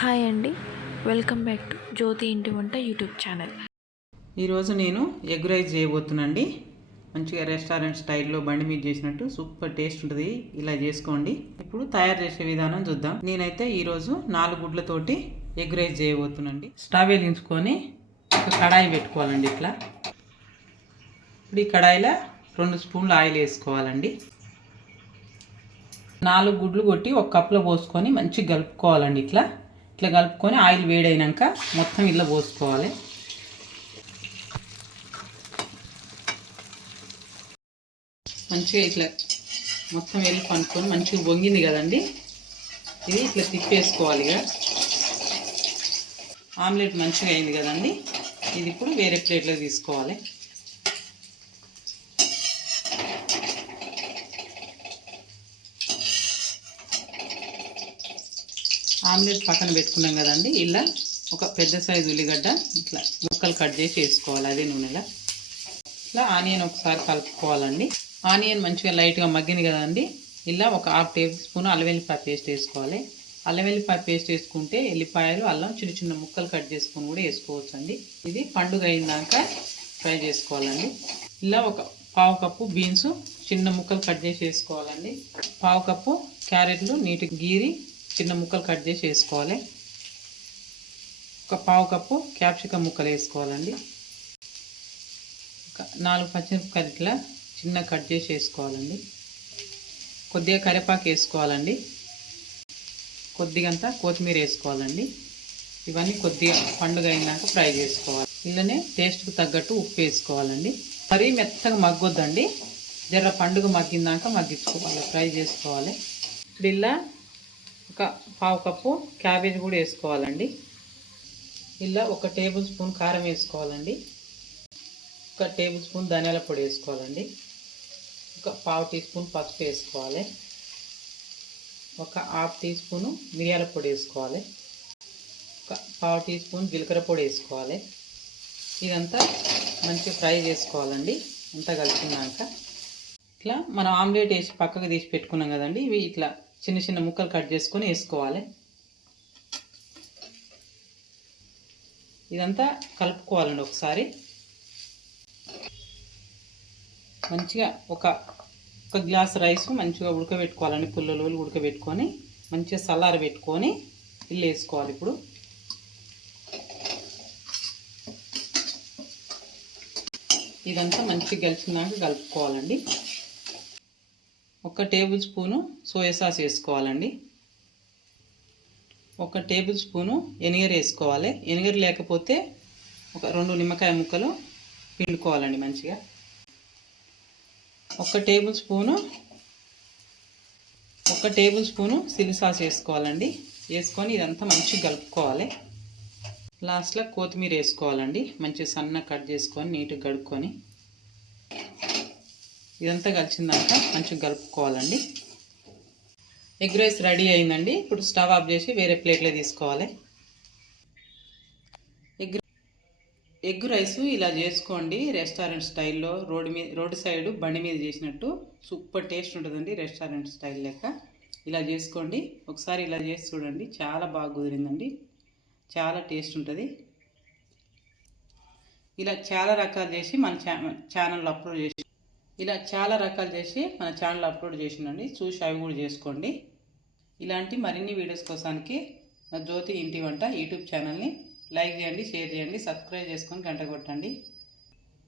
Hi అండి. Welcome back to జ్యోతి ఇంటి వంట యూట్యూబ్ ఛానల్. ఈరోజు నేను ఎగ్ రైస్ చేయబోతున్నాండి మంచిగా రెస్టారెంట్ స్టైల్లో బండి మీద చేసినట్టు సూపర్ టేస్ట్ ఉంటుంది. ఇలా చేసుకోండి. ఇప్పుడు తయారు చేసే విధానం చూద్దాం. నేనైతే ఈరోజు నాలుగు గుడ్లతోటి ఎగ్ రైస్ చేయబోతున్నాండి స్టవ్ వెలిగించుకొని ఒక కడాయి పెట్టుకోవాలండి ఇట్లా. ఇప్పుడు ఈ కడాయిలో రెండు స్పూన్లు ఆయిల్ వేసుకోవాలండి. నాలుగు గుడ్లు కొట్టి ఒక కప్పులో పోసుకొని మంచిగా కలుపుకోవాలండి ఇట్లా. ఇట్లా కలుపుకొని ఆయిల్ వేడైనాక మొత్తం ఇట్లా పోసుకోవాలి. మంచిగా ఇట్లా మొత్తం వెళ్ళి పనుకొని మంచిగా వంగింది కదండి. ఇది ఇట్లా తిప్పేసుకోవాలి ఇక. ఆమ్లెట్ మంచిగా అయింది కదండి. ఇది ఇప్పుడు వేరే ప్లేట్లో తీసుకోవాలి. ఆమ్లెట్ పక్కన పెట్టుకున్నాం కదండి. ఇలా ఒక పెద్ద సైజు ఉల్లిగడ్డ ఇట్లా ముక్కలు కట్ చేసి వేసుకోవాలి అదే నూనెలో. ఇట్లా ఆనియన్ ఒకసారి కలుపుకోవాలండి. ఆనియన్ మంచిగా లైట్గా మగ్గింది కదండి. ఇలా ఒక హాఫ్ టేబుల్ స్పూన్ అల్లం వెల్లిపాయ పేస్ట్ వేసుకోవాలి. అల్లం వెల్లిపాయ పేస్ట్ వేసుకుంటే ఎల్లిపాయలు అల్లం చిన్న చిన్న ముక్కలు కట్ చేసుకుని కూడా వేసుకోవచ్చు అండి ఇది పండుగ అయినాక ఫ్రై చేసుకోవాలండి. ఇలా ఒక పావు కప్పు బీన్స్ చిన్న ముక్కలు కట్ చేసి వేసుకోవాలండి. పావు కప్పు క్యారెట్లు నీటి గీరి చిన్న ముక్కలు కట్ చేసి వేసుకోవాలి. ఒక పావు కప్పు క్యాప్సికమ్ ముక్కలు వేసుకోవాలండి. ఒక నాలుగు పచ్చిమిరపకాయలు ఇట్లా చిన్న కట్ చేసి వేసుకోవాలండి. కొద్దిగా కరివేపాకు వేసుకోవాలండి. కొద్దిగంత కొత్తిమీర వేసుకోవాలండి. ఇవన్నీ కొద్దిగా పండుగ అయినాక ఫ్రై చేసుకోవాలి. ఇలానే టేస్ట్కి తగ్గట్టు ఉప్పు వేసుకోవాలండి. మరీ మెత్తగా మగ్గొద్దండి. జర పండుగ మగ్గిందాక మగ్గించుకోవాలి ఫ్రై చేసుకోవాలి. ఇప్పుడు ఇలా ఒక పావు కప్పు క్యాబేజ్ కూడా వేసుకోవాలండి. ఇలా ఒక టేబుల్ స్పూన్ కారం వేసుకోవాలండి. ఒక టేబుల్ స్పూన్ ధనియాల పొడి వేసుకోవాలండి. ఒక పావు టీ స్పూన్ పసుపు వేసుకోవాలి. ఒక హాఫ్ టీ స్పూను మిరియాల పొడి వేసుకోవాలి. ఒక పావు టీ స్పూన్ జీలకర్ర పొడి వేసుకోవాలి. ఇదంతా మంచిగా ఫ్రై చేసుకోవాలండి. అంతా కలిసినాక ఇట్లా మనం ఆమ్లెట్ వేసి పక్కకు తీసి పెట్టుకున్నాం కదండి ఇవి ఇట్లా చిన్న చిన్న ముక్కలు కట్ చేసుకొని వేసుకోవాలి. ఇదంతా కలుపుకోవాలండి ఒకసారి. మంచిగా ఒక ఒక గ్లాస్ రైస్ మంచిగా ఉడకబెట్టుకోవాలండి పుల్లలు ఉడకబెట్టుకొని మంచిగా సల్లార పెట్టుకొని ఇల్లు వేసుకోవాలి ఇప్పుడు. ఇదంతా మంచిగా కలిసినాక కలుపుకోవాలండి. ఒక టేబుల్ స్పూను సోయా సాస్ వేసుకోవాలండి. ఒక టేబుల్ స్పూను ఎనిగర్ వేసుకోవాలి. ఎనిగర్ లేకపోతే ఒక రెండు నిమ్మకాయ ముక్కలు పిండుకోవాలండి మంచిగా. ఒక టేబుల్ స్పూను ఒక టేబుల్ స్పూను సిల్లి సాస్ వేసుకోవాలండి. వేసుకొని ఇదంతా మంచిగా కలుపుకోవాలి. లాస్ట్లో కొత్తిమీర వేసుకోవాలండి. మంచిగా సన్న కట్ చేసుకొని నీట్గా కడుక్కొని. ఇదంతా కలిసిందాక మంచిగా కలుపుకోవాలండి. ఎగ్ రైస్ రెడీ అయిందండి. ఇప్పుడు స్టవ్ ఆఫ్ చేసి వేరే ప్లేట్లో తీసుకోవాలి. ఎగ్ ఎగ్ రైస్ ఇలా చేసుకోండి. రెస్టారెంట్ స్టైల్లో రోడ్డు మీద రోడ్డు సైడ్ బండి మీద చేసినట్టు సూపర్ టేస్ట్ ఉంటుందండి రెస్టారెంట్ స్టైల్ లెక్క. ఇలా చేసుకోండి. ఒకసారి ఇలా చేసి చూడండి. చాలా బాగా కుదిరిందండి. చాలా టేస్ట్ ఉంటుంది. ఇలా చాలా రకాలు చేసి మన ఛానల్లో అప్లోడ్ చేసి ఇలా చాలా రకాలు చేసి మన ఛానల్ అప్లోడ్ చేసిండండి. చూసి అవి కూడా చేసుకోండి. ఇలాంటి మరిన్ని వీడియోస్ కోసానికి నా జ్యోతి ఇంటి వంట యూట్యూబ్ ఛానల్ని లైక్ చేయండి షేర్ చేయండి సబ్స్క్రైబ్ చేసుకొని గంట కొట్టండి.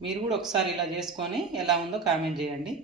మీరు కూడా ఒకసారి ఇలా చేసుకొని ఎలా ఉందో కామెంట్ చేయండి.